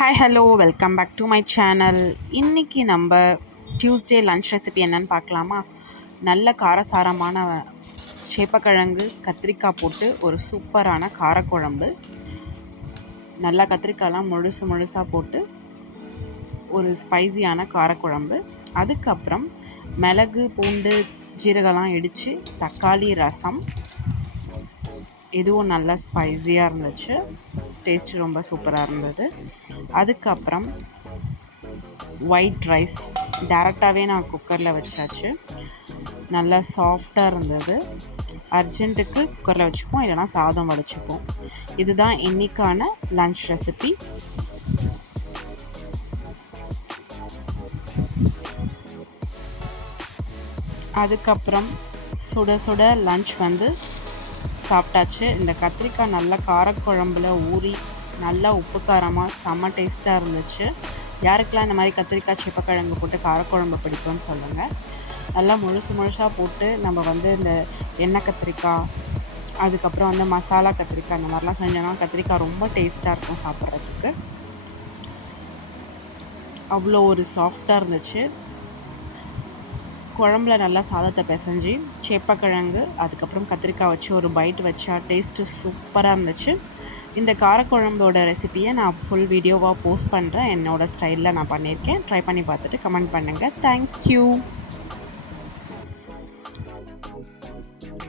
Hi hello welcome back to my channel. இன்றைக்கி நம்ம Tuesday lunch recipe என்னன்னு பார்க்கலாமா? நல்ல காரசாரமான சேப்பக்கிழங்கு கத்திரிக்காய் போட்டு ஒரு சூப்பரான காரக்குழம்பு. நல்லா கத்திரிக்காயெலாம் முழுசாக போட்டு ஒரு ஸ்பைசியான காரக்குழம்பு. அதுக்கப்புறம் மிளகு பூண்டு ஜீரகம்லாம் இடித்து தக்காளி ரசம். இதுவும் நல்லா ஸ்பைஸியாக இருந்துச்சு. டேஸ்ட்டு ரொம்ப சூப்பராக இருந்தது. அதுக்கப்புறம் ஒயிட் ரைஸ் டேரெக்டாகவே நான் குக்கரில் வச்சாச்சு. நல்லா சாஃப்டாக இருந்தது. அர்ஜென்ட்டுக்கு குக்கரில் வச்சுப்போம், இல்லைனா சாதம் வடிச்சுப்போம். இதுதான் இன்றைக்கான லன்ச் ரெசிபி. அதுக்கப்புறம் சுட சுட லன்ச் சாப்பிட்டாச்சு. இந்த கத்திரிக்காய் நல்லா காரக்குழம்புல ஊறி நல்லா உப்பு காரமாக செம்ம டேஸ்ட்டாக இருந்துச்சு. யாருக்கெல்லாம் இந்த மாதிரி கத்திரிக்காய் சேப்பக்கிழங்கு போட்டு காரக்குழம்பு பிடிக்கும்னு சொல்லுங்கள். நல்லா முழுசாக போட்டு நம்ம இந்த எண்ணெய் கத்திரிக்காய், அதுக்கப்புறம் மசாலா கத்திரிக்காய் அந்த மாதிரிலாம் செஞ்சோன்னா கத்திரிக்காய் ரொம்ப டேஸ்ட்டாக இருக்கும் சாப்பிட்றதுக்கு. அவ்வளோ ஒரு சாஃப்டாக இருந்துச்சு. குழம்புல நல்லா சாதத்தை பிசைஞ்சு சேப்பக்கிழங்கு அதுக்கப்புறம் கத்திரிக்காய் வச்சு ஒரு பைட் வச்சா டேஸ்ட்டு சூப்பராக இருந்துச்சு. இந்த காரக்குழம்போட ரெசிப்பியை நான் ஃபுல் வீடியோவாக போஸ்ட் பண்ணுறேன். என்னோடய ஸ்டைலில் நான் பண்ணியிருக்கேன். ட்ரை பண்ணி பார்த்துட்டு கமெண்ட் பண்ணுங்கள். தேங்க்யூ.